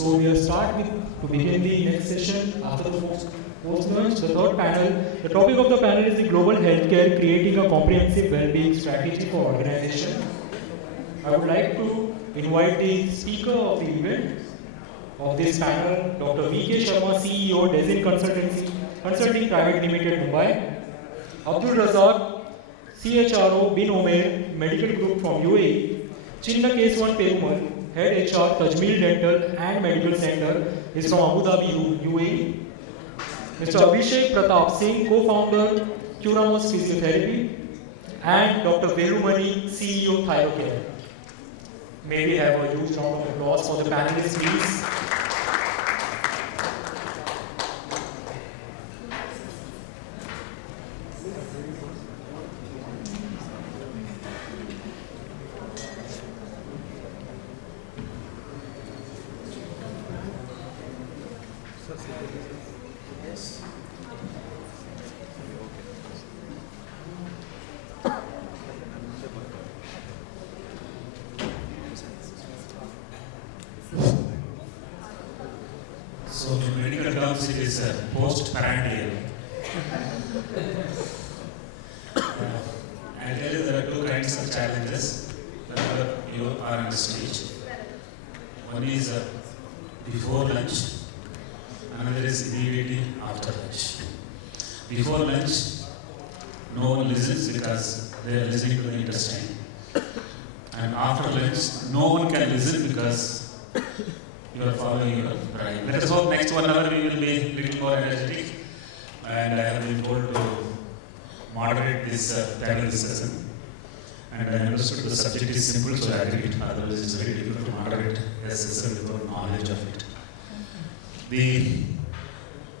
So we'll start with, to begin the next session after the post-lunch, the third panel. The topic of the panel is the global healthcare, creating a comprehensive well-being strategy for organization. I would like to invite the speaker of the event of this panel, Dr. V.K. Sharma, CEO, Dezin Consulting Private Limited, Mumbai. Abdul Razak, CHRO, bin Omeir, Medical Group from UAE. Chennakesavan Perumal, Head HR, Tajmeel Dental and Medical Center, is from Abu Dhabi, UAE. Mr. Abhishek Pratap Singh, co-founder, Curamos Physiotherapy. And Dr. Velumani, CEO, Thyrocare. May we have a huge round of applause for the panelists, please. So in medical terms, it is post-parental. I'll tell you there are two kinds of challenges whenever you are on the stage. One is before lunch, another is immediately after lunch. Before lunch, no one listens because they are listening to the intestine. And after lunch, no one can listen because you are following your brain. Let us hope next 1 hour we will be a little more energetic. And I have been told to moderate this panel discussion. And I understood the subject is simple, so I agreed. Otherwise, it's very difficult to moderate a session without knowledge of it. The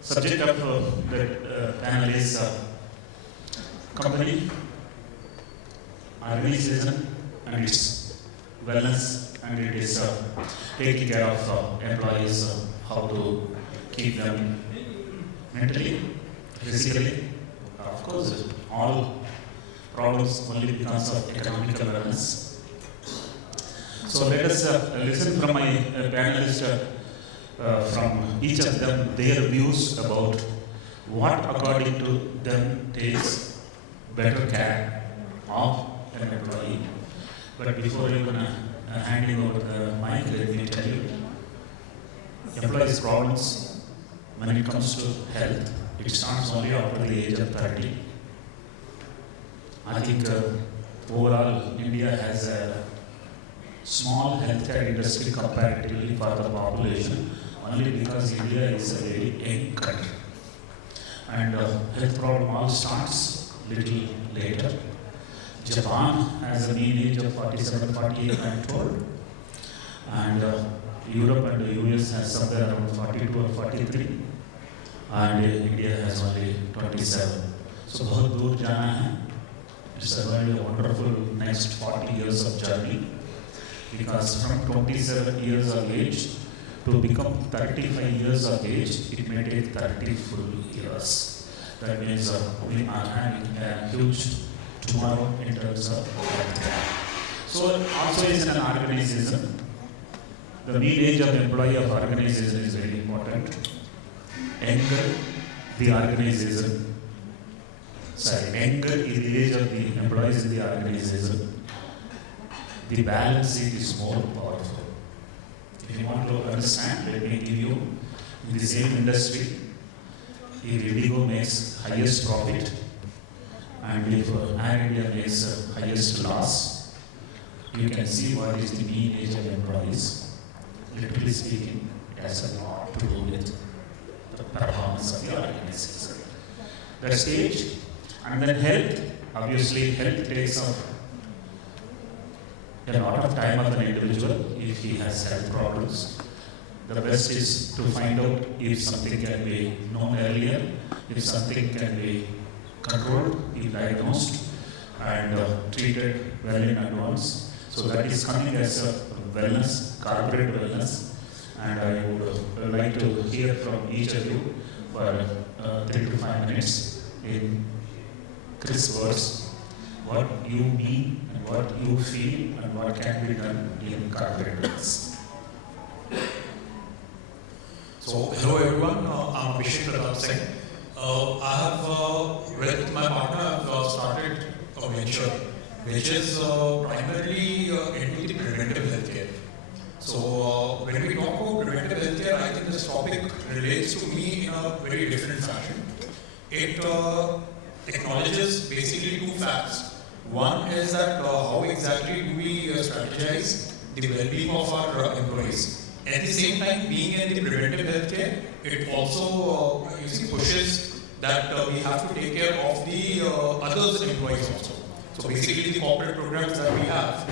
subject of the panel is company, organization, and its wellness. And it is taking care of employees, how to keep them mentally, physically. Of course, all problems only because of economic awareness. So let us listen from my panelists, from each of them, their views about what according to them takes better care of an employee. But before you're going to handing over the mic, let me tell you, employees' problems when it comes to health, it starts only after the age of 30. I think overall India has a small healthcare industry comparatively for the population, only because India is a very young country. And health problem all starts little later. Japan has a mean age of 47, 48, I'm told. And Europe and the US has somewhere around 42 or 43. And India has only 27. So, बहुत दूर जाना है. It's going to be a wonderful next 40 years of journey. Because from 27 years of age to become 35 years of age, it may take 30 full years. That means we are having a huge tomorrow in terms of healthcare. So also is an organization. The mean age of employee of organization is very important. Younger the organization, younger is the age of the employees in the organization. The balancing is more powerful. If you want to understand, let me give you, in the same industry, if Indigo makes highest profit, and if Air India makes highest loss, you can see what is the mean age of employees. Literally speaking, it has a lot to do with the performance of the organization. That stage, and then health. Obviously, health takes up a lot of time of an individual if he has health problems. The best is to find out if something can be known earlier, if something can be controlled, if diagnosed, and treated well in advance. So that is coming as a wellness, corporate wellness. And I would like to hear from each of you for 3 to 5 minutes in crisp words what you mean and what you feel and what can be done in corporate wellness. So, hello everyone, I'm Abhishek Pratap Singh. I have, with my partner, I've started a venture which is primarily into the preventive healthcare. So, when we talk about preventive healthcare, I think this topic relates to me in a very different fashion. It acknowledges basically two facts. One is that how exactly do we strategize the well-being of our employees. At the same time, being in the preventive healthcare, it also pushes that we have to take care of the others employees also. So basically, the corporate programs that we have,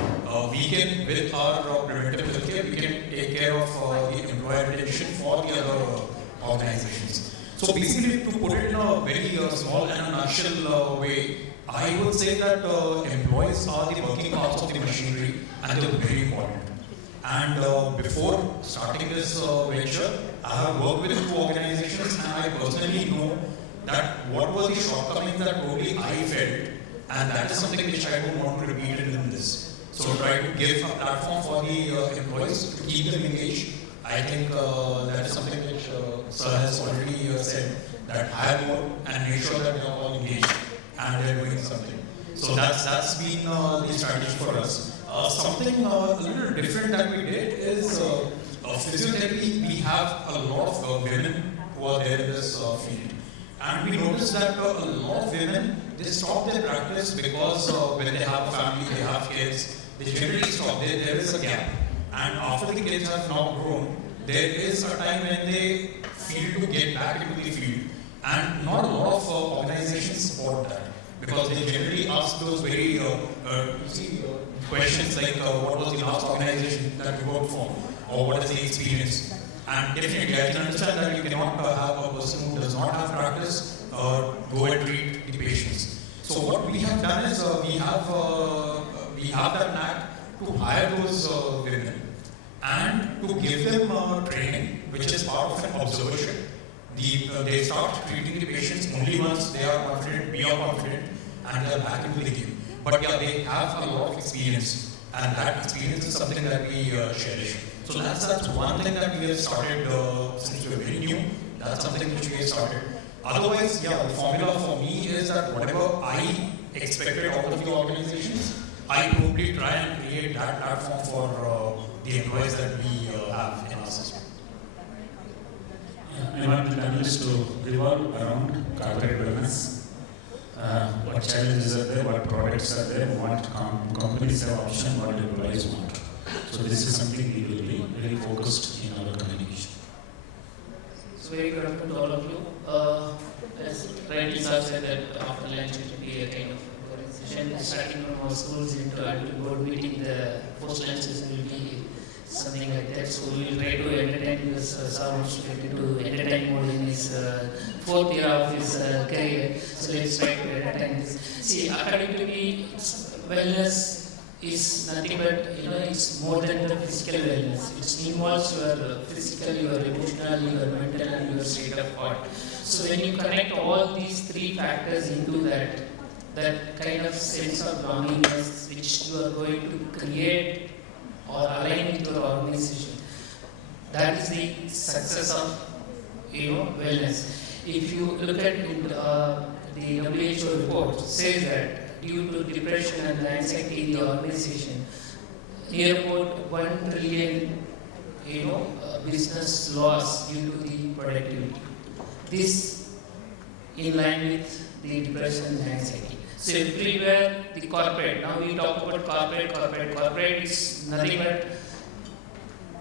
we can, with our preventive healthcare, we can take care of the employer retention for the other organizations. So basically, to put it in a very small and a nutshell way, I would say that employees are the working parts of the machinery and they're very important. And before starting this venture, I have worked with two organizations and I personally know that what were the shortcomings that probably I felt, and that is something which I don't want to repeat in this. So try to give a platform for the employees to keep them engaged. I think that is something which Sir has already said, that hire more and make sure that they are all engaged and they are doing something. So that's been the strategy for us. Something a little different that we did is physiotherapy. We have a lot of women who are there in this field. And we noticed that a lot of women, they stop their practice because when they have a family, they have kids, they generally stop. There is a gap. And after the kids have now grown, there is a time when they feel to get back into the field. And not a lot of organizations support that. Because they generally ask those very questions like what was the last organization that you worked for, or what is the experience. And definitely I can understand that you cannot have a person who does not have practice go and treat the patients. So what we have done is we have that knack to hire those women and to give them training, which is part of an observership. They start treating the patients only once they are confident, we are confident, and they are back into the game. But yeah, they have a lot of experience, and that experience is something that we cherish. So that's one thing that we have started since we are very new. That's something which we have started. Otherwise, yeah, the formula for me is that whatever I expected out of the organizations, I probably try and create that platform for the employees that we have in our system. I want the panelists to revolve around corporate wellness. What challenges are there, what products are there, what companies have option, what employees want. So this is something we will be very focused in our communication. So very good afternoon to all of you. As rightly sir said that after lunch it will be a kind of session starting from our schools into board meeting, the post lunches will be something like that. So we will try to entertain because sir wants to get into entertain mode in his fourth year of his career. So let's try to entertain this. See, according to me, wellness is nothing but, it's more than the physical wellness. It involves your physical, your emotional, your mental and your state of heart. So when you connect all these three factors into that kind of sense of belongingness which you are going to create or align with your organization, that is the success of wellness. If you look at the WHO report says that due to depression and anxiety in the organization, near about 1 trillion business loss due to the productivity. This in line with the depression and anxiety. So everywhere the corporate, now we talk about corporate is nothing but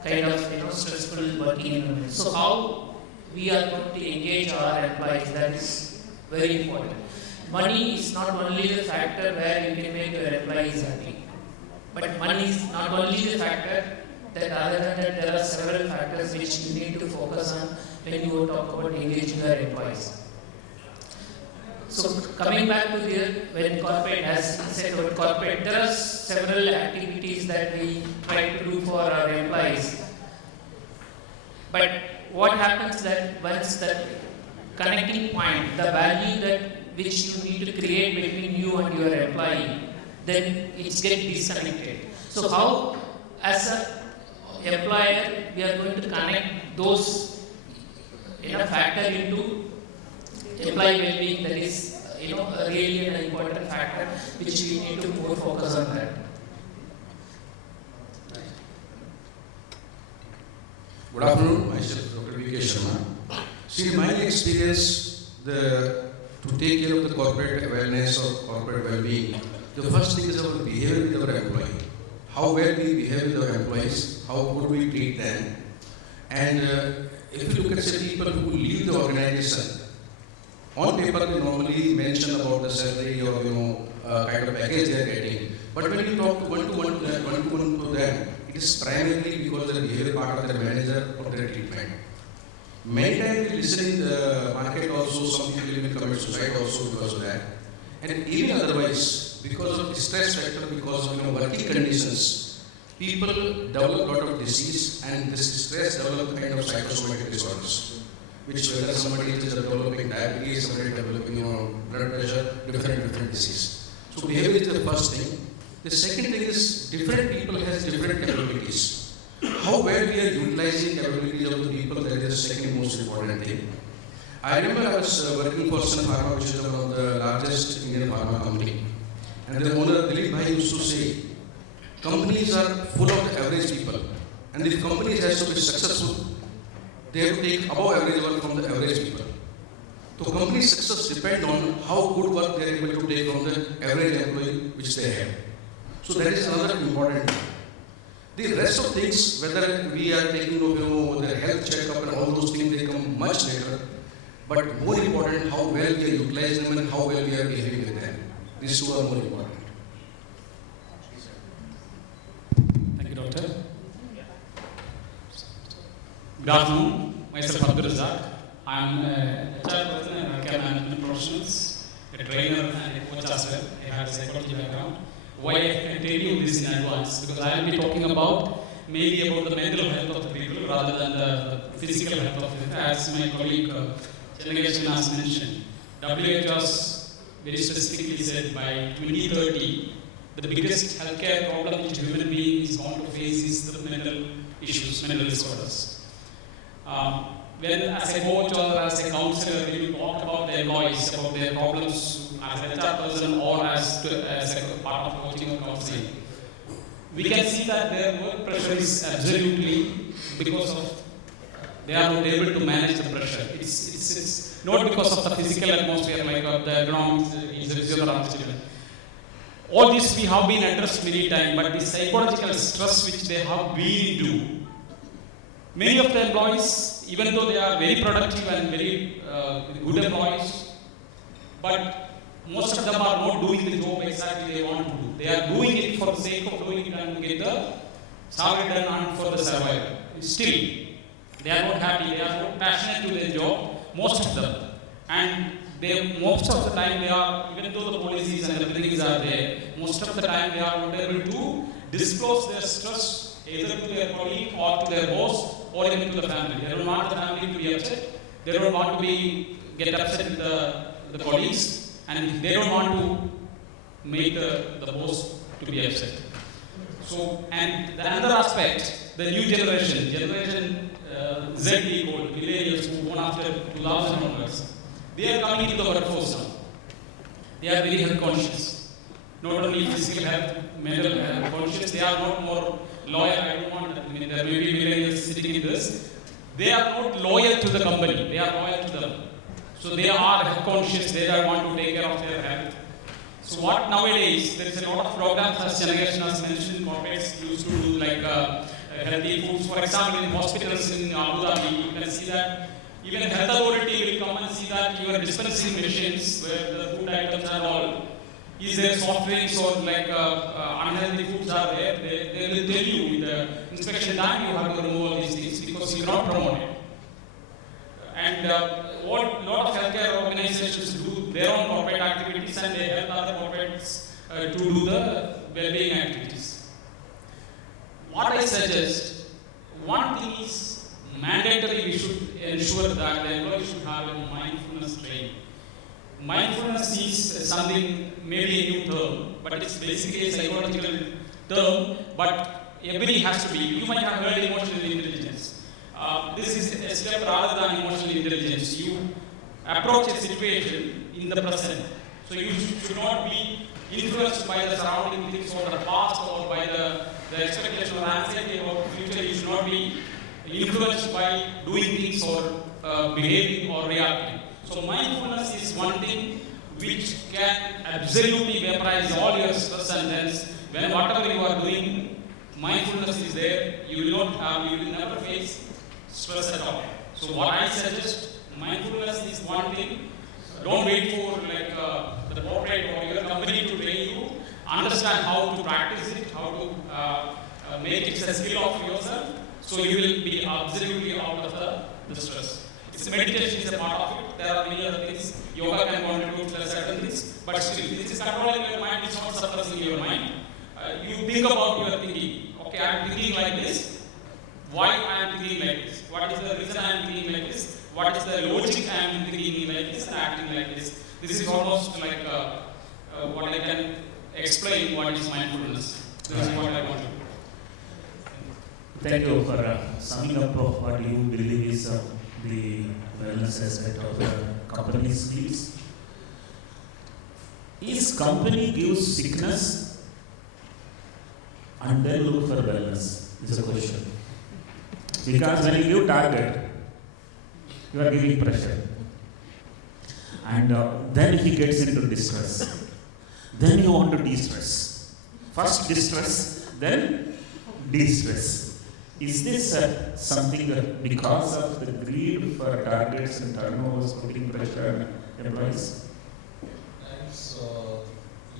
kind of stressful working environment. So how we are going to engage our employees, that is very important. Money is not only the factor where you can make your employees happy, but money is not only the factor, that other than that there are several factors which you need to focus on when you talk about engaging your employees. So coming back to when corporate has said about corporate, there are several activities that we try to do for our employees. But what happens that once that connecting point, the value that which you need to create between you and your employee, then it's get disconnected. So how, as an employer, we are going to connect those factor into employee well-being. That is really an important factor which we need to more focus on that. Good afternoon, myself Dr. V.K. Sharma. See, in my experience, to take care of the corporate awareness or corporate well-being, the first thing is our behavior with our employee. How well we behave with our employees, how good we treat them. And if you look at say people who leave the organization, on paper they normally mention about the salary or kind of package they are getting. But when you talk one-to-one to them, it is primarily because of the behavior part of their manager or their treatment. Many times we listen in the market also, some people even commit suicide also because of that. And even otherwise, because of the stress factor, because of working conditions, people develop a lot of disease, and this stress develop kind of psychosomatic disorders, which whether somebody is developing diabetes, somebody is developing blood pressure, different disease. So behavior is the first thing. The second thing is different people has different capabilities. How well we are utilizing capabilities of the people, that is the second most important thing. I remember I was working for Sun Pharma, which is one of the largest Indian pharma company. And the owner, Dilip Bhai, used to say, companies are full of the average people. And if companies has to be successful, they have to take above average work from the average people. So company success depends on how good work they are able to take from the average employee which they have. So that is another important thing. The rest of things, whether we are taking their health checkup and all those things, they come much later. But more important, how well we are utilizing them and how well we are behaving with them. These two are more important. Thank you, Doctor. Good afternoon. Myself, Abdul. I am a HR person and healthcare management professionals, a trainer and a coach as well. I have a psychology background. Why I can tell you this in advance? Because I will be talking mainly about the mental health of the people rather than the physical health of the people. As my colleague Chennakesavan has mentioned, WHO has very specifically said by 2030, the biggest healthcare problem which human being is going to face is the mental issues, mental disorders. When as a coach or as a counselor, we will talk about the employees, about their problems as an HR person or as a part of coaching or counseling. We can see that their work pressure is absolutely because of they are not able to manage the pressure. It's not because of the physical atmosphere like the economics, the all this we have been addressed many times, but the psychological stress which they have been into. Many of the employees, even though they are very productive and very good employees, but most of them are not doing the job exactly they want to do. They are doing it for the sake of doing it and to get the salary done and for the survival. Still, they are not happy, they are not passionate to their job, most of them. And most of the time they are, even though the policies and everything are there, most of the time they are not able to disclose their stress either to their colleague or to their boss or even to the family. They don't want the family to be upset. They don't want to get upset with the colleagues, and they don't want to make the boss to be upset. So, and the another aspect, the new generation Z called millennials who born after 2000 onwards, they are coming into the workforce now. They are very health conscious. Not only physical health, mental health conscious, they are not more loyal. I don't want that. I mean, there may be millennials sitting in this. They are not loyal to the company, they are loyal to them. So they are health conscious, they want to take care of their health. So what nowadays, there is a lot of programs as Chennakesavan has mentioned, corporates used to do like healthy foods. For example, in hospitals in Abu Dhabi, you can see that even the health authority will come and see that your dispensing machines where the food items are all, is there soft drinks or like unhealthy foods are there, they will tell you in the inspection time you have to remove all these things because you cannot promote it. And what a lot of healthcare organizations do their own corporate activities and they help other corporates to do the well-being activities. What I suggest, one thing is mandatory, we should ensure that the employee should have a mindfulness training. Mindfulness is something, maybe a new term, but it's basically a psychological term, but everybody has to be. You might have heard emotional intelligence. This is a step rather than emotional intelligence. You approach a situation in the present. So you should not be influenced by the surrounding things or the past or by the expectation or anxiety about the future. You should not be influenced by doing things or behaving or reacting. So mindfulness is one thing which can absolutely vaporize all your stress and tense. When whatever you are doing, mindfulness is there, you will never face stress at all. So what I suggest, mindfulness is one thing. Don't wait for the corporate or your company to train you. Understand how to practice it, how to make it a skill of yourself. So you will be absolutely out of the stress. It's meditation is a part of it. There are many other things. Yoga can contribute to certain things, but still, this is controlling your mind. It's not suppressing your mind. You think about your thinking. Okay, I am thinking like this. Why I am thinking like this? What is the reason I am thinking like this? What is the logic I am thinking like this and acting like this? This is almost like what I can explain what is mindfulness. This is what I want to do. Thank you for summing up of what you believe is the wellness aspect of the company's needs. Is company gives sickness and then look for wellness? Is a question. Because when you give target, you are giving pressure. And then he gets into distress. Then you want to de-stress. First distress, then de-stress. Is this something because of the greed for targets and turnovers putting pressure on employees? Times,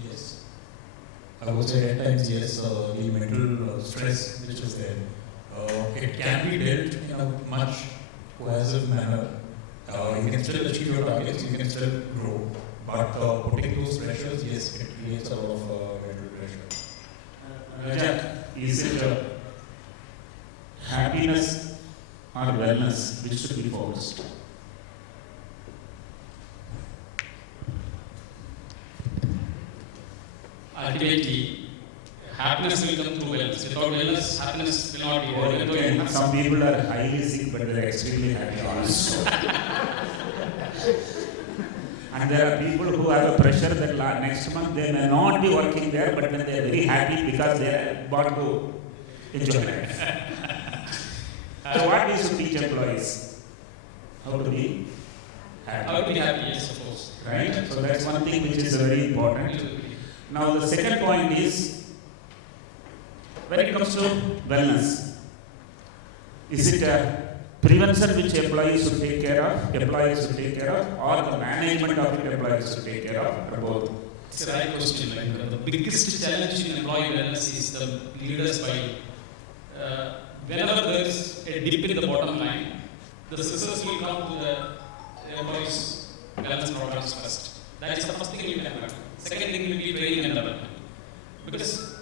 yes. I would say at times, yes, the mental stress which is there. It can be dealt in a much cohesive manner. You can still achieve your targets, you can still grow. But putting those pressures, yes, it creates a lot of mental pressure. Razak, is it happiness or wellness which should be focused? Ultimately, happiness will come through wellness. Without wellness, happiness will not be there. Okay. Some people are highly sick but they are extremely happy also. And there are people who have a pressure that next month they may not be working there, but then they are very happy because they are born to enjoy life. So what we should teach employees? How to be happy. How to be happy, yes, of course. Right? So that's one thing which is very important. Now the second point is, when it comes to wellness, is it a prevention which employees should take care of, or the management of it employees should take care of, or both? It's a right question. The biggest challenge in employee wellness is the leaders by whenever there is a dip in the bottom line, the scissors will come to the employees' wellness programs first. That is the first thing you can do. Second thing will be training and development. Because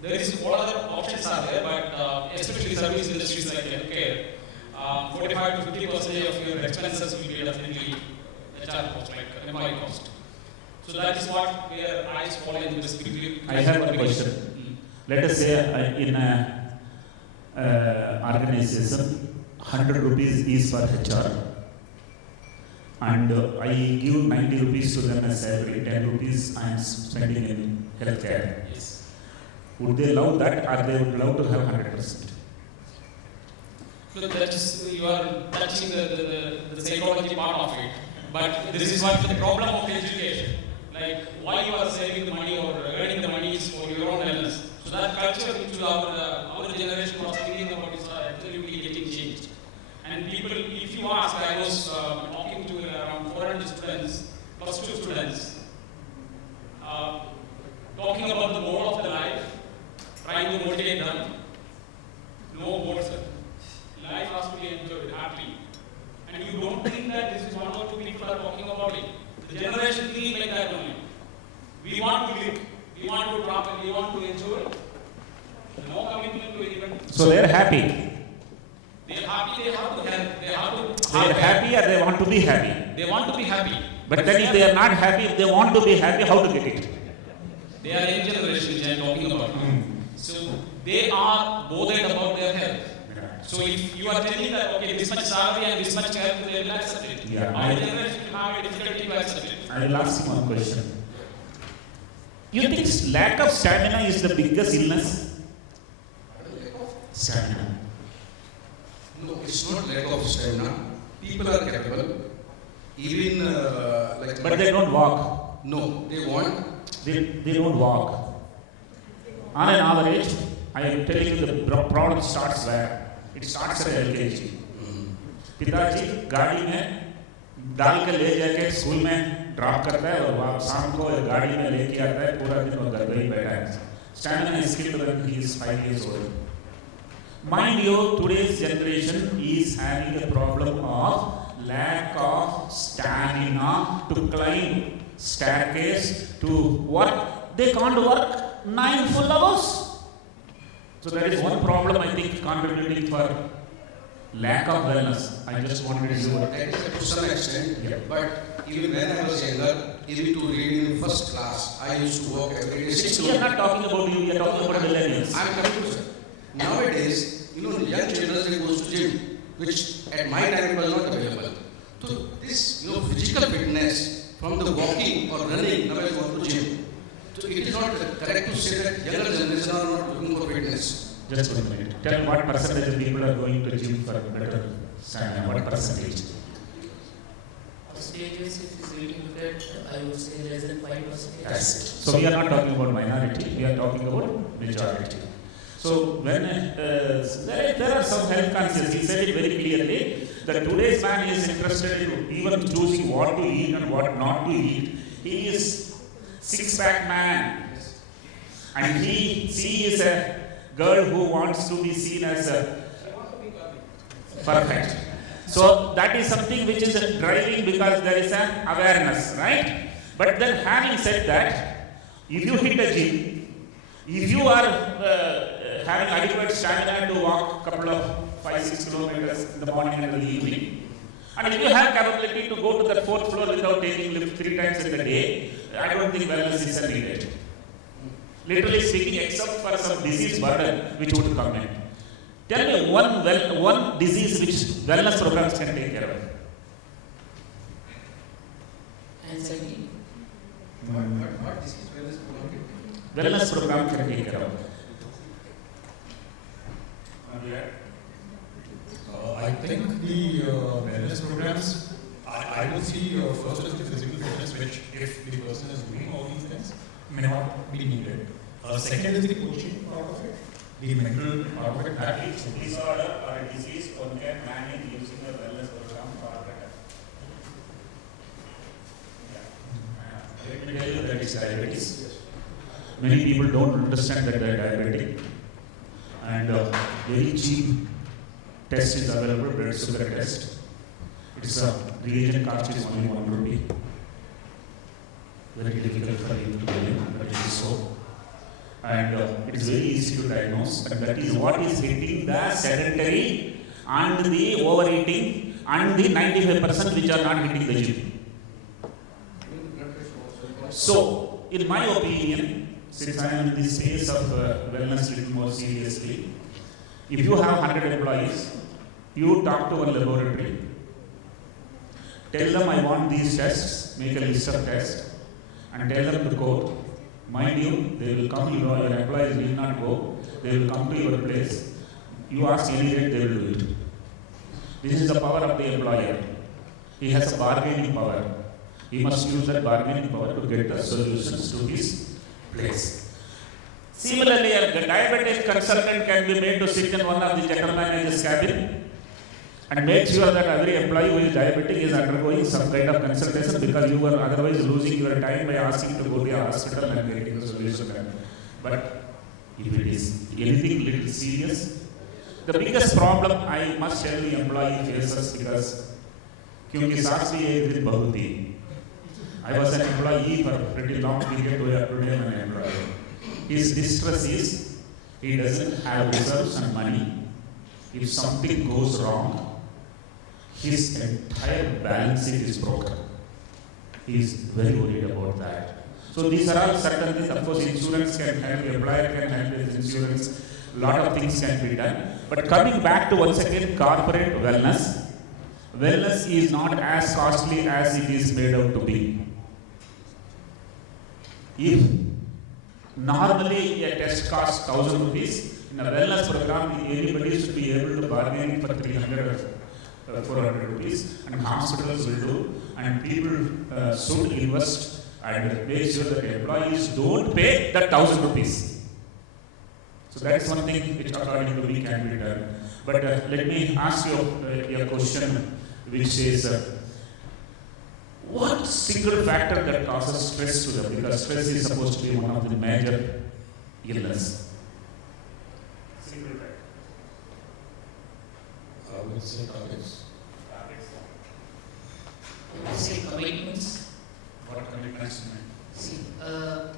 there is all other options are there, but especially service industries like healthcare, 45 to 50% of your expenses will be definitely HR cost, like employee cost. So that is what where I fall into this quickly. I have a question. Let us say in a organization, 100 rupees is for HR, and I give 90 rupees to them as salary, 10 rupees I am spending in healthcare. Yes. Would they love that, or they would love to have 100%? So that is, you are touching the psychology part of it. But this is what the problem of education. Like why you are saving the money or earning the money is for your own wellness. So that culture which our generation was thinking about is absolutely getting changed. And people, if you ask, I was talking to around 400 students, plus 2 students, talking about the goal of the life, trying to motivate them. No goal, sir. Life has to be enjoyed, happy. And you don't think that this is one or two people are talking about it. The generation thinking like that only. We want to live, we want to travel, we want to enjoy. No commitment to anyone. So they are happy. They are happy, they have to help, they have to. They are happy or they want to be happy. They want to be happy. But then if they are not happy, if they want to be happy, how to get it? They are young generation which I am talking about. So they are bothered about their health. So if you are telling that, okay, this much salary and this much health, they will accept it. Yeah, Our generation will have a difficulty to accept it. I will ask you one question. You think lack of stamina is the biggest illness? Stamina. No, it's not lack of stamina. People are capable. Even But they don't walk. No, they want. They don't walk. On an average, I am telling you the problem starts where? It starts at LKG. पिताजी गाड़ी में डाल के ले जाके school में drop करता है और शाम को गाड़ी में लेके आता है, पूरा दिन वो घर पे ही बैठा है. Stamina is skilled when he is 5 years old. Mind you, today's generation is having a problem of lack of stamina to climb staircase, to work. They can't work 9 full hours. So that is one problem I think contributing for lack of wellness. I just wanted to do it. To some extent, Yeah. but even when I was younger, even to read in first class, I used to walk every day 6 We are not kilometers. talking about you, we are talking about millennials. I'm coming to sir. Nowadays, young children they go to gym, which at my time was not available. So this, physical fitness from the walking or running, now I go to gym. So it is not correct to say that younger generation are not looking for fitness. Just 1 minute. Tell me what percentage of people are going to gym for better stamina. What percentage? Stages, if you really look at, I would say less than 5%. That's it. So we are not talking about minority, we are talking about majority. So when there are some health concerns, he said it very clearly that today's man is interested in even choosing what to eat and what not to eat. He is six-pack man, and she is a girl who wants to be seen as a perfect. So that is something which is driving because there is an awareness, right? But then having said that, if you hit a gym, if you are having adequate stamina to walk a couple of 5-6 kilometers in the morning and in the evening, and if you have capability to go to the 4th floor without taking lift 3 times in the day, I don't think wellness is needed. Literally speaking, except for some disease burden which would come in. Tell me one disease which wellness programs can take care of. Anxiety. What disease Wellness program can take care of. I think the wellness programs, I would see first as the physical fitness, which if the person is doing all these things, may not be needed. Second is the coaching part of it, the mental part of it. That is Disorder or a disease one can manage using a wellness program far better. Let me tell you that is diabetes. Many people don't understand that they are diabetic, and very cheap test is available, blood sugar test. It's a reagent cost is only 1 rupee. Very difficult for you to believe, but it is so. And it is very easy to diagnose, and that is what is hitting the sedentary and the overeating and the 95% which are not hitting the gym. So, in my opinion, since I am in the space of wellness little more seriously, if you have 100 employees, you talk to a laboratory, tell them I want these tests, make a list of tests, and tell them to quote. Mind you, they will come, your employees will not go, they will come to your place. You ask any rate, they will do it. This is the power of the employer. He has a bargaining power. He must use that bargaining power to get the solutions to his place. Similarly, a diabetic consultant can be made to sit in one of the general manager's cabin and make sure that every employee who is diabetic is undergoing some kind of consultation, because you were otherwise losing your time by asking to go to a hospital and getting the solution. But if it is anything little serious, the biggest problem I must tell the employee faces, because क्योंकि सास भी एक दिन बहुत थी. I was an employee for a pretty long period, today I'm an employee. His distress is he doesn't have reserves and money. If something goes wrong, his entire balance sheet is broken. He is very worried about that. So these are all certain things. Of course, insurance can help, the employer can help with insurance. lot of things can be done. But coming back to once again corporate wellness, wellness is not as costly as it is made out to be. If normally a test costs 1,000 rupees, in a wellness program, anybody should be able to bargain for 300 or 400 rupees, and hospitals will do, and people should invest and make sure that employees don't pay that 1,000 rupees. So that's one thing which according to me can be done. But let me ask you a question which is, what single factor that causes stress to them? Because stress is supposed to be one of the major illness. Single factor. I would say targets. Say commitments. What commitments do you make? See,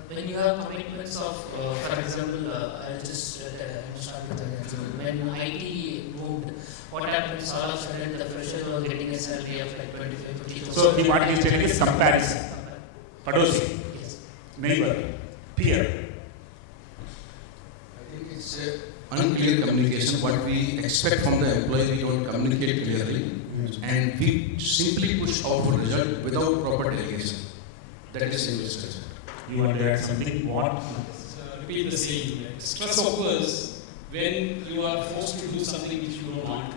when you have commitments of, for example, I'll just start with an example. When IT moved, what happens all of a sudden the fresher was getting a salary of like 25-50,000. So what he's telling is comparison. Padosi, Yes. neighbor, peer. I think it's unclear communication. What we expect from the employee, we don't communicate clearly, and we simply push out for result without proper delegation. That is single stress. You want to add something? What? Repeat the same. Like stress occurs when you are forced to do something which you don't want to.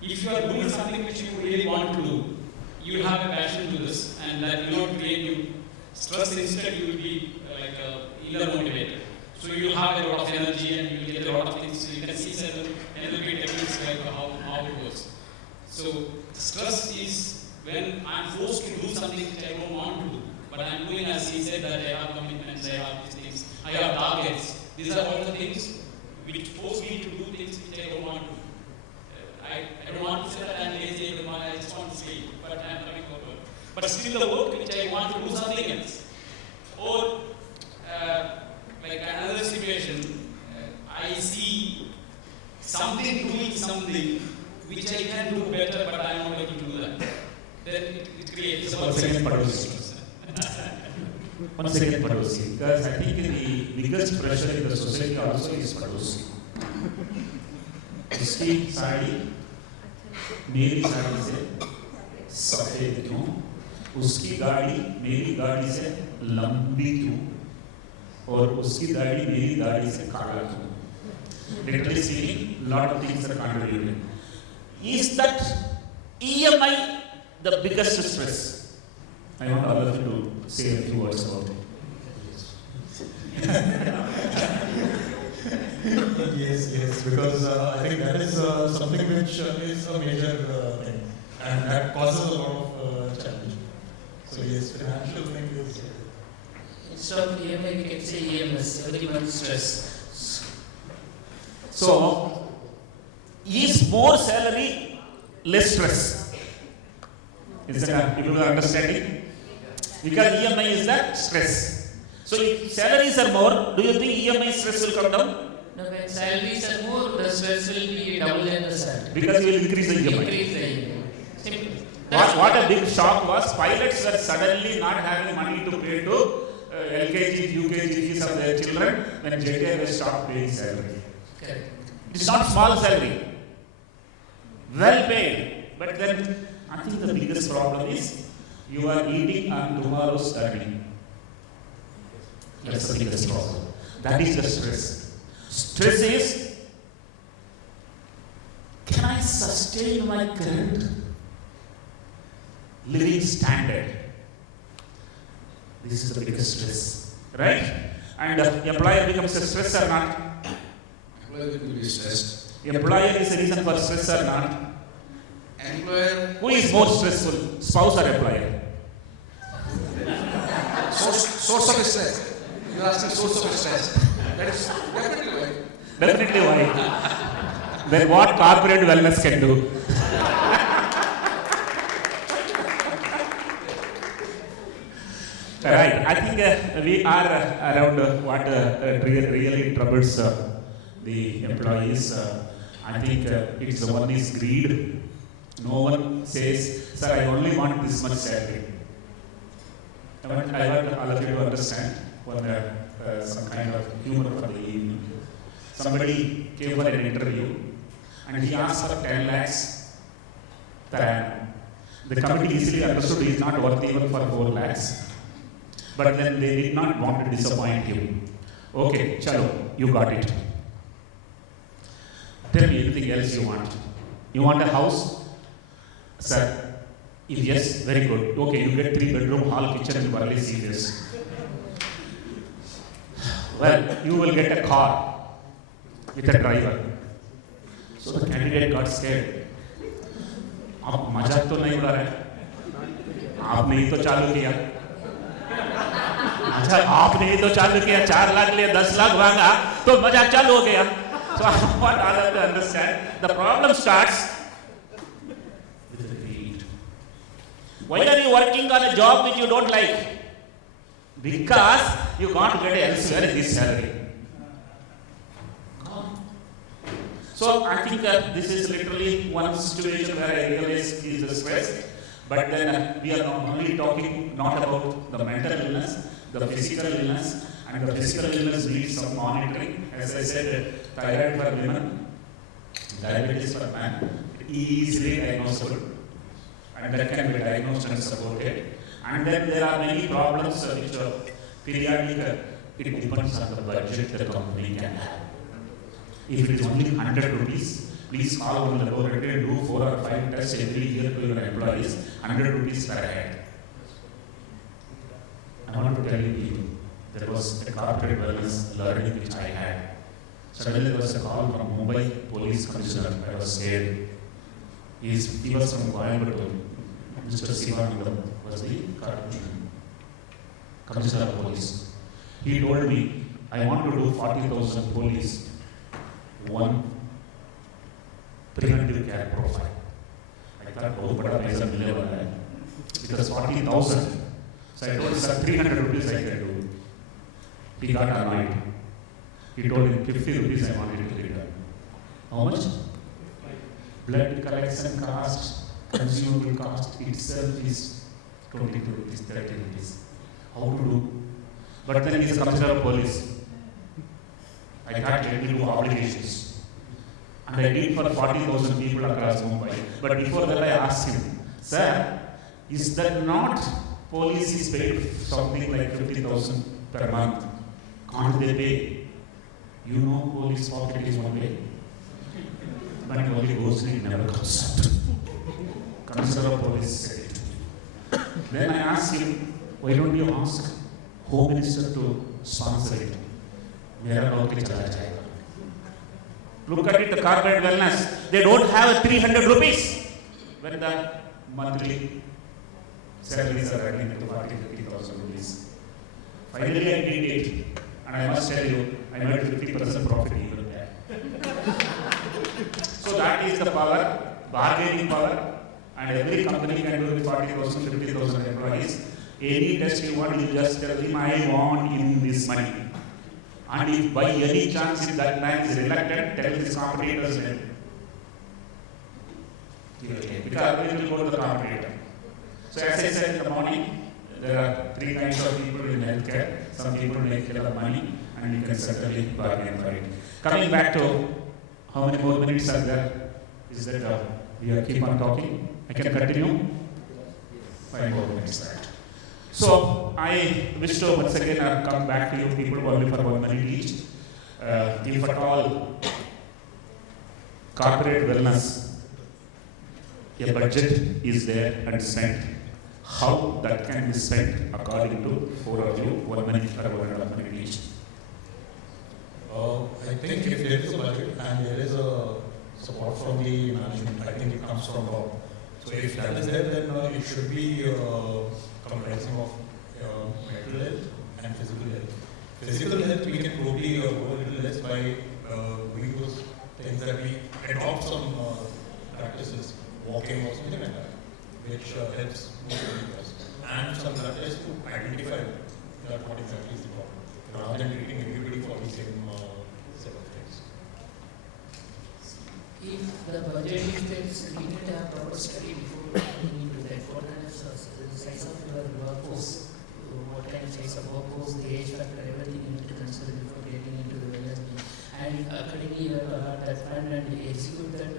If you are doing something which you really want to do, you will have a passion to this, and that will not create you stress. Instead, you will be like inner motivated. So you will have a lot of energy, and you will get a lot of things. So you can see certain NLP techniques like how it works. So stress is when I am forced to do something which I don't want to do, but I am doing, as he said, that I have commitments, I have these things, I have targets. These are all the things which force me to do things which I don't want to do. I don't want to say that I am lazy, I just want to sleep, but I am coming for work. But still the work which I want to do something else. Or like another situation, I see something doing something which I can do better, but I am not able to do that. Then it creates Once again, Padosi. Once again, Padosi. Because I think the biggest pressure in the society also is Padosi. उसकी साड़ी मेरी साड़ी से सफेद क्यों, उसकी गाड़ी मेरी गाड़ी से लंबी क्यों, और उसकी दाढ़ी मेरी दाढ़ी से काला क्यों? Literally speaking, lot of things are contributing. Is that EMI the biggest stress? I want all of you to say a few words about it. Yes, because I think that is something which is a major thing, and that causes a lot of challenge. So yes, financial thing is. Instead of EMI, we can say EMS, every month stress. So, is more salary less stress? Is that people are understanding? Because EMI is that stress. So, if salaries are more, do you think EMI stress will come down? No, when salaries are more, the stress will be double than the salary. Because you will increase the EMI. Increase the EMI. Simple. What a big shock was, pilots were suddenly not having money to pay to LKG, UKG fees of their children when JTI was stopped paying salary. Correct. It's not small salary, well paid, but then I think the biggest problem is you are eating on tomorrow's earning. That's the biggest problem. That is the stress. Stress is, can I sustain my current living standard? This is the biggest stress, right? And employer becomes a stress or not? Employer will be stressed. Employer is a reason for stress or not? Employer. Who is more stressful, spouse or employer? Source of stress. You are asking source of stress. That is definitely why. Definitely why? Then what corporate wellness can do? Right. I think we are around what really troubles the employees. I think it's the one is greed. No one says, sir, I only want this much salary. I want all of you to understand some kind of humor for the evening. somebody came for an interview and he asked for 10 lakhs per annum. The committee easily understood he is not worth even for 4 lakhs. But then they did not want to disappoint him. Okay, chalo, you got it. Tell me anything else you want. You want a house? Sir, if yes, very good. Okay, you get 3-bedroom, hall, kitchen and barley serious. Well, you will get a car with a driver. So the candidate got scared. आप मजाक तो नहीं उड़ा रहे, आपने ही तो चालू किया। अच्छा, आपने ही तो चालू किया, 4 लाख लिए 10 लाख मांगा, तो मजाक चालू हो गया। So I want others to understand, the problem starts with the greed. Why are you working on a job which you don't like? Because you can't get elsewhere in this salary. So I think this is literally one situation where I realize is stressed. But then we are not only talking not about the mental illness, the physical illness, and the physical illness needs some monitoring. As I said, thyroid for women, diabetes for men, easily diagnosable, and that can be diagnosed and supported. And then there are many problems which are periodic. It depends on the budget the company can have. If it is only 100 rupees, please call one laboratory and do 4 or 5 tests every year to your employees, 100 rupees per head. I want to tell you, there was a corporate wellness learning which I had. Suddenly there was a call from Mumbai police commissioner. I was scared. He was from Coimbatore. Mr. Sivanandam was the commissioner of police. He told me, I want to do 40,000 police, one preventive care profile. I thought, oh, but I am level. Because 40,000. So I told him, sir, 300 rupees I can do. He got annoyed. He told him 50 rupees I wanted to return. How much? Blood collection cost, consumable cost itself is 22 rupees, 30 rupees. How to do? But then he is a commissioner of police. I thought let me do obligations. And I did for 40,000 people across Mumbai. But before that I asked him, sir, is that not police is paid something like 50,000 per month? Can't they pay? You know police pocket is one way. But it only goes in, it never comes out. Commissioner of police said it. Then I asked him, why don't you ask Home Minister to sponsor it? Look at it, the corporate wellness. They don't have 300 rupees when the monthly salaries are running into 40,000-50,000 rupees. Finally, I did it, and I must tell you, I made 50% profit even there. So that is the power, bargaining power, and every company can do with 40,000, 50,000 employees. Any test you want, you just tell him, I want in this money. And if by any chance if that man is reluctant, tell his competitor's name. Because we will go to the competitor. So as I said in the morning, there are 3 kinds of people in healthcare. Some people make a lot of money and you can certainly bargain for it. Coming back to how many more minutes are there? Is that we keep on talking? I can continue? 5 more minutes left. So I wish to once again come back to you people only for 1 minute each. If at all corporate wellness, a budget is there and spent, how that can be spent according to 4 of you, 1 minute or 1.5 minute each. I think if there is a budget and there is a support from the management, I think it comes from Bob. So if that is there, then it should be comprising of mental health and physical health. Physical health we can probably go a little less by doing those things that we adopt some practices, walking or something like that, which helps motivate us. And some blood tests to identify that what exactly is the problem, rather than treating everybody for the same set of things. If the budget is we need to have proper study before we do that. What kind of the size of your workforce, what kind of size of workforce, the age factor, everything you need to consider before getting into the wellness. and accordingly you have to have that fund and execute that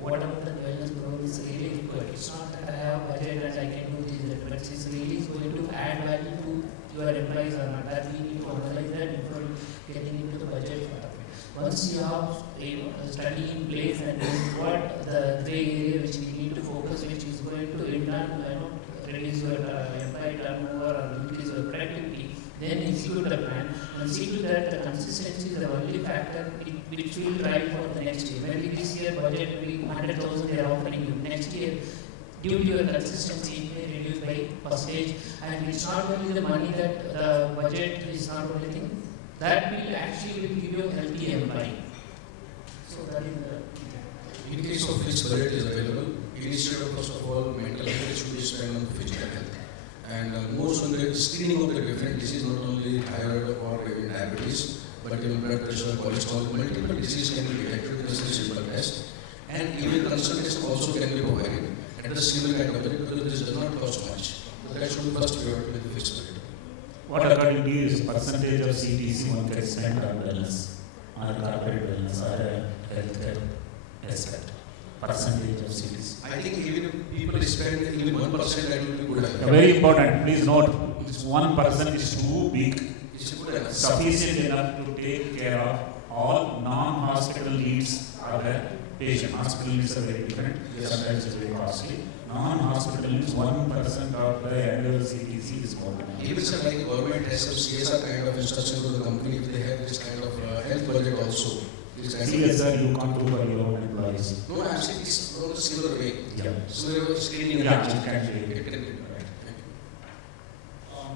whatever the wellness program is really required. It's not that I have budget and I can do this, but it's really going to add value to your employees or not. That we need to analyze that before getting into the budget part of it. Once you have a study in place and what the gray area which we need to focus, which is going to in turn reduce your employee turnover or increase your productivity, then execute the plan and see to that the consistency is the only factor which will drive for the next year. Maybe this year budget will be 100,000 they are offering you. Next year, due to your consistency, it may reduce by percentage. And it's not only the money that the budget is not only thing, that will actually will give you a healthy employee. So that is the... In case of which budget is available, instead of first of all mental health should be spent on physical health. And most on the screening of the different diseases, not only thyroid or even diabetes, but even blood pressure, cholesterol, multiple diseases can be detected with a simple test. And even consultation also can be provided at a similar kind of budget because this does not cost much. So that should be first priority with the fixed budget. What according to you is percentage of CTC one can spend on wellness, on corporate wellness or a healthcare aspect? Percentage of CTC. I think even if people spend even 1%, that will be good. Very important. Please note, 1% is too big. It's good enough. Sufficient enough to take care of all non-hospital needs of the patient. Hospital needs are very different. Yes. Sometimes it's very costly. Non-hospital needs 1% of the annual CTC is more than enough. Even sir, like government has some CSR kind of instruction to the company if they have this kind of health budget also. CSR you can't do for your own employees. No, I'm saying it's on a similar way. Yeah. Similar screening. Yeah, it can be. It can be.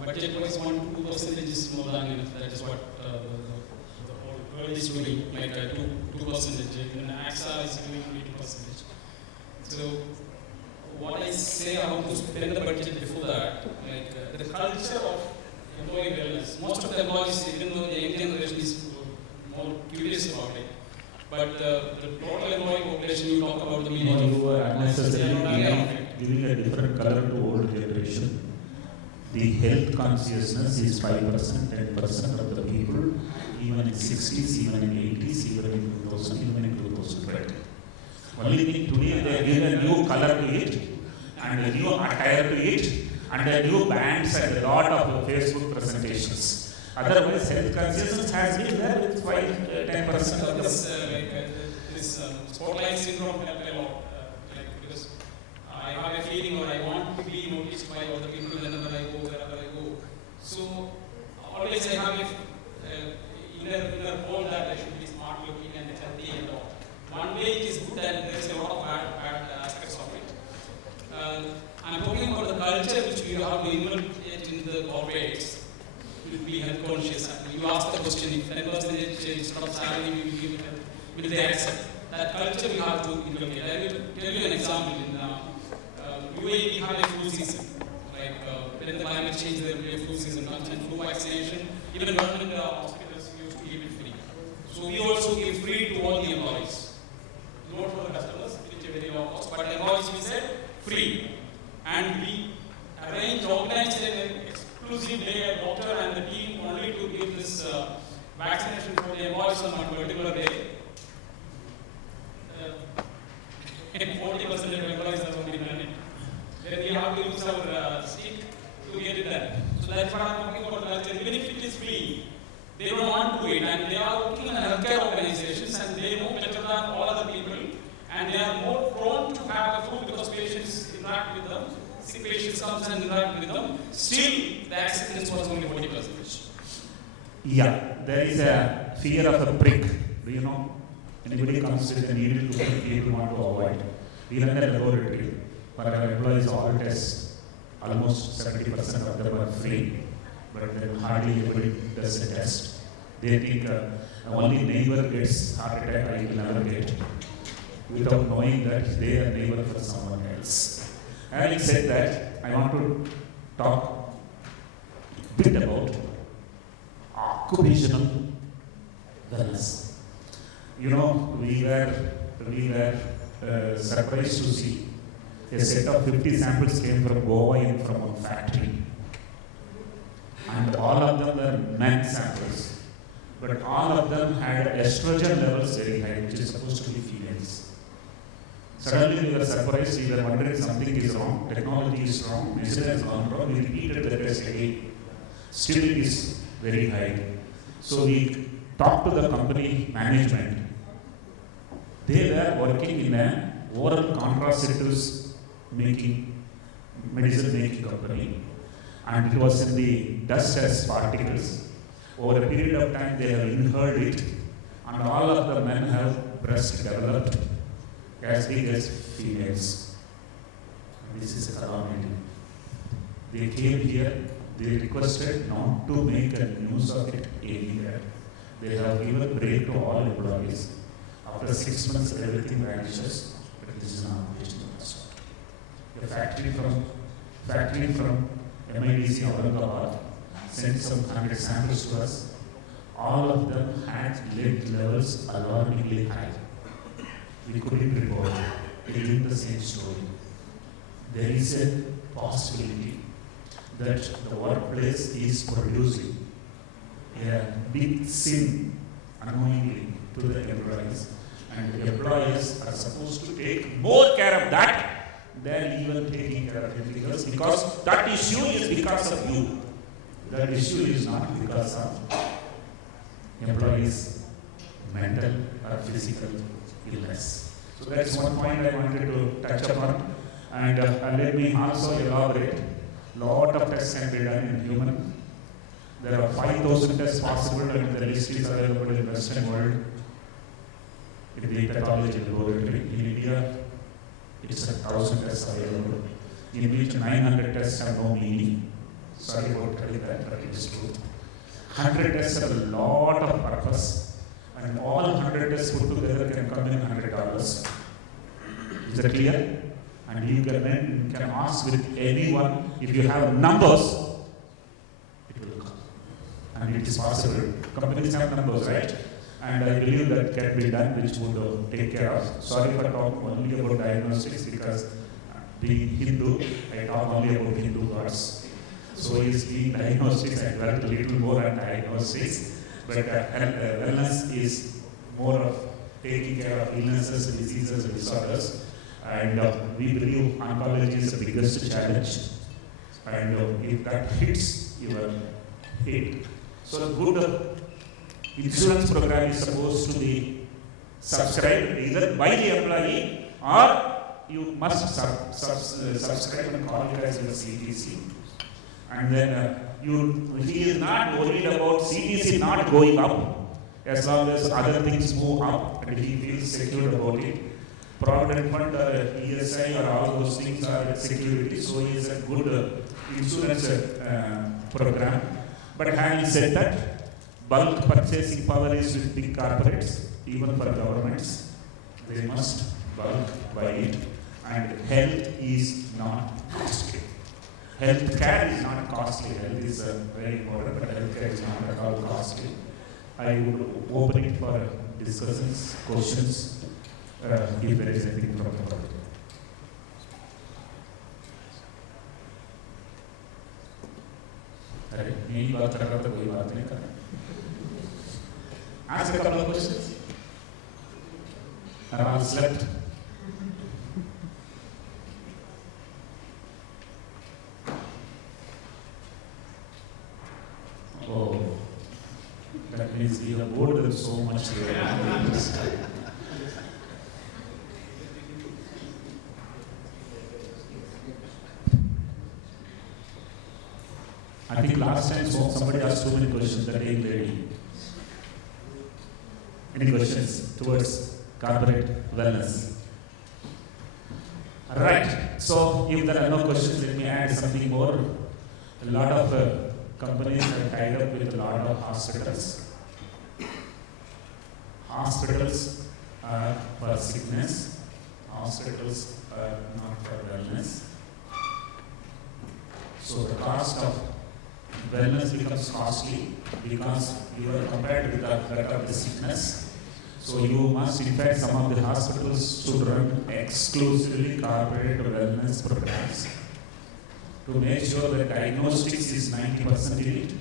Budget-wise, 1-2% is more than enough. That is what the whole world is doing, like 2%. And AXA is doing 2%. So, what I say, I want to spend the budget before that, like the culture of employee wellness. Most of the employees, even though the young generation is more curious about it, but the total employee population, you talk about the million. You are unnecessarily giving a different color to old generation. The health consciousness is 5%, 10% of the people, even in 60s, even in 80s, even in 2000, even in 2020. Only thing today they give a new color to it, and a new attire to it, and a new bands and a lot of Facebook presentations. Otherwise, health consciousness has been there with 5-10% of the this spotlight syndrome helped a lot. Because I have a feeling or I want to be noticed by other people whenever I go, wherever I go. So always I have a inner goal that I should be smart looking and healthy and all. One way it is good and there is a lot of bad aspects of it. I'm talking about the culture which we have to inculcate in the corporates. Will be health conscious. You ask the question, if 10% instead of salary we will give it, will they accept? That culture we have to inculcate. I will tell you an example. In UAE we have a flu season. Like when the climate change, there will be a flu season comes and flu vaccination. Even government hospitals used to give it free. So we also give free to all the employees. Not for the customers, which is a very low cost, but employees we said free. And we organized an exclusive day at doctor and the team only to give this vaccination for the employees on a particular day. 40% of employees have already done it. Then we have to use our stick to get it done. So that's what I'm talking about culture. Even if it is free, they don't want to do it, and they are working in healthcare organizations and they know better than all other people, and they are more prone to have the flu because patients interact with them. Sick patients comes and interact with them. Still, the acceptance was only 40%. Yeah, there is a fear of a prick. Do you know? Anybody comes with a needle to prick, people want to avoid. We run a laboratory for our employees, all tests. Almost 70% of them are free, but then hardly anybody does a test. They think only neighbor gets heart attack, I will never get, without knowing that they are neighbor for someone else. Having said that, I want to talk a bit about occupational wellness. You know, we were surprised to see a set of 50 samples came from Goa in from one factory. And all of them were men samples. but all of them had estrogen levels very high, which is supposed to be females. Suddenly we were surprised, we were wondering something is wrong, technology is wrong, medicine has gone wrong. We repeated the test again. Still it is very high. So we talked to the company management. They were working in an oral contraceptives medicine making company, and it was in the dust as particles. Over a period of time they have inhaled it, and all of the men have breast developed as big as females. This is a calamity. They came here, they requested not to make a news of it anywhere. They have given break to all employees. After 6 months, everything vanishes, but this is not the factory from MIDC Aurangabad sent some 100 samples to us. All of them had lead levels alarmingly high. We couldn't report it. Again, the same story. There is a possibility that the workplace is producing a big sin unknowingly to the employees, and the employees are supposed to take more care of that than even taking care of anything else, because that issue is because of you. That issue is not because of employees' mental or physical illness. So that's one point I wanted to touch upon, and let me also elaborate. Lot of tests can be done in human. There are 5,000 tests possible, and the list is available in the Western world in the pathology laboratory. In India, it's 1,000 tests available, in which 900 tests have no meaning. Sorry about telling that, but it is true. 100 tests have a lot of purpose, and all 100 tests put together can come in $100. Is that clear? And you can ask with anyone, if you have numbers, it will come. And it is possible. Companies have numbers, right? And I believe that can be done, which would take care of. Sorry for talking only about diagnostics, because being Hindu, I talk only about Hindu gods. So is being diagnostics, I work a little more on diagnostics, but wellness is more of taking care of illnesses, diseases, and disorders. And we believe oncology is the biggest challenge. And if that hits your head, so good insurance program is supposed to be subscribed either by the employee, or you must subscribe and call it as your CTC. And then he is not worried about CTC not going up, as long as other things move up and he feels secure about it. Provident Fund or ESI or all those things are security, so he is a good insurance program. But having said that, bulk purchasing power is with big corporates, even for governments. They must bulk buy it, and health is not costly. Health care is not costly. Health is very important, but health care is not at all costly. I would open it for discussions, questions, if there is anything from the public. मेरी बात कर रहा था, कोई बात नहीं कर रहा. Ask a couple of questions. Are all slept? Oh, that means we have bored them so much here. I think last time somebody asked so many questions, that ain't ready. Any questions towards corporate wellness? Right. So if there are no questions, let me add something more. A lot of companies are tied up with a lot of hospitals. Hospitals are for sickness. Hospitals are not for wellness. So the cost of wellness becomes costly because you are compared with that of the sickness. So you must, in fact, some of the hospitals should run exclusively corporate wellness programs to make sure that diagnostics is 90% in it,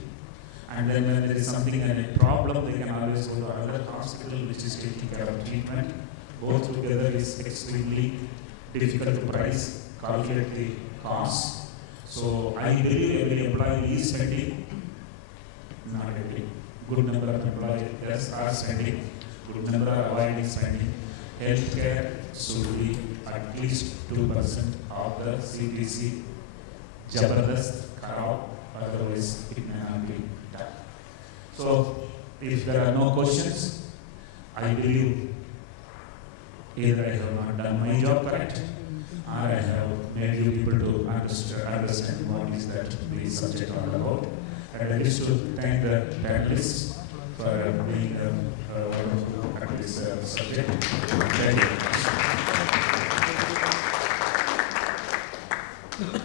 And then when there is something and a problem, they can always go to another hospital which is taking care of treatment. Both together is extremely difficult to price, calculate the cost. So I believe every employee is spending, not every, good number of employees are spending, good number are avoiding spending. Healthcare should be at least 2% of the CTC Jabardast Karao, otherwise it may not be done. So if there are no questions, I believe either I have not done my job correct, or I have made you people to understand what is that the subject all about. And I wish to thank the panelists for being wonderful at this subject. Thank you.